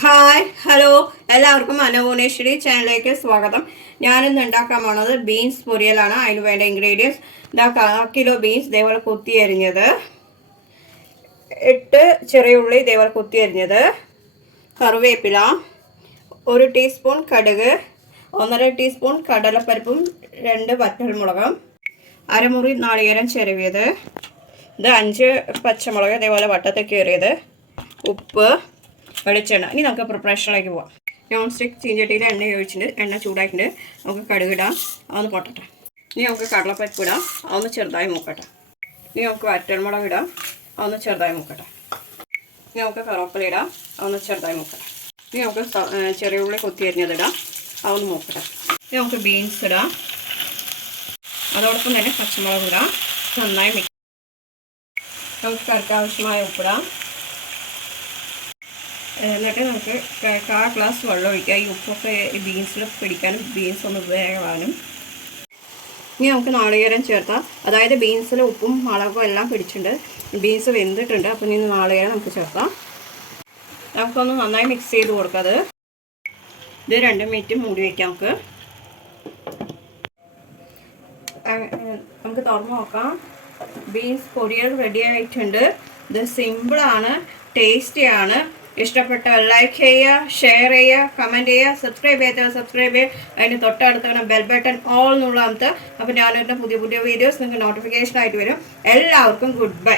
Hi hello എല്ലാവർക്കും മനോഗുണേശ്വരി ചാനലിലേക്ക് സ്വാഗതം. ഞാനിന്ന് ഉണ്ടാക്കാൻ പോണത് ബീൻസ് പൊരിയലാണ്. അതിന് വേണ്ട ഇൻഗ്രീഡിയൻസ് ഇതാ 1 കിലോ ബീൻസ് ഇതേപോലെ കുത്തി അരിഞ്ഞത്, 8 ചെറിയ ഉള്ളി ഇതേപോലെ കുത്തി അരിഞ്ഞത്, കറിവേപ്പില, 1 ടീസ്പൂൺ കടുക്, 1.5 ടീസ്പൂൺ കടലപ്പരിപ്പും 2 വറ്റൽമുളകും, അരമുറി നാളികേരം ചിരവിയത്, ഇത് 5 പച്ചമുളക് ഇതേപോലെ വട്ടത്തിൽ കീറിയത്, ഉപ്പ്, വെളിച്ചെണ്ണ. ഇനി നമുക്ക് പ്രിപ്പറേഷനിലേക്ക് പോവാം. നോൺ സ്റ്റിക്ക് ചീഞ്ചട്ടിയിൽ എണ്ണ ഒഴിച്ചിട്ട് എണ്ണ ചൂടാക്കിയിട്ട് നമുക്ക് കടുകിടാം, അതൊന്ന് പൊട്ടട്ടെ. ഇനി നമുക്ക് കടലപ്പരിപ്പ് ഇടാം, അതൊന്ന് ചെറുതായി മൂക്കട്ടെ. ഇനി നമുക്ക് വറ്റൽമുളക് ഇടാം, അതൊന്ന് ചെറുതായി മൂക്കട്ടെ. ഇനി നമുക്ക് കറിവേപ്പില ഇടാം, അതൊന്ന് ചെറുതായി മൂക്കട്ടെ. ഇനി നമുക്ക് ചെറിയ ഉള്ളി കൊത്തി അരിഞ്ഞതിടാം, അതൊന്ന് മൂക്കട്ടെ. ഇനി നമുക്ക് ബീൻസ് ഇടാം, അതോടൊപ്പം തന്നെ പച്ചമുളക് ഇടാം, നന്നായി മിക്സ്. നമുക്ക് കറിക്ക് ആവശ്യമായ ഉപ്പിടാം. എന്നിട്ട് നമുക്ക് 1/4 ഗ്ലാസ് വെള്ളം ഒഴിക്കുക. ഈ ഉപ്പൊക്കെ ഈ ബീൻസിൽ പിടിക്കാനും ബീൻസ് ഒന്ന് വേഗമാനും. ഇനി നമുക്ക് നാളികേരം ചേർത്താം. അതായത് ബീൻസിൽ ഉപ്പും മുളകും എല്ലാം പിടിച്ചിട്ടുണ്ട്, ബീൻസ് വെന്തിട്ടുണ്ട്. അപ്പോൾ ഇനി നാളികേരം നമുക്ക് ചേർത്താം. നമുക്കൊന്ന് നന്നായി മിക്സ് ചെയ്ത് കൊടുക്കാം. ഇത് 2 മിനിറ്റ് മൂടി വയ്ക്കാം. നമുക്ക് തുറന്ന് നോക്കാം. ബീൻസ് പൊരിയൽ റെഡി ആയിട്ടുണ്ട്. ഇത് സിമ്പിളാണ്, ടേസ്റ്റിയാണ്. ഇഷ്ടപ്പെട്ടാൽ ലൈക്ക് ചെയ്യുക, ഷെയർ ചെയ്യുക, കമൻറ്റ് ചെയ്യുക, സബ്സ്ക്രൈബ് ചെയ്യാത്തവർ സബ്സ്ക്രൈബ് ചെയ്യുക. അതിന് തൊട്ടടുത്താണ് ബെൽ ബട്ടൺ ഓൾ എന്നുള്ളത്. അപ്പോൾ ഞാനിരുന്ന പുതിയ വീഡിയോസ് നിങ്ങൾക്ക് നോട്ടിഫിക്കേഷൻ ആയിട്ട് വരും. എല്ലാവർക്കും ഗുഡ് ബൈ.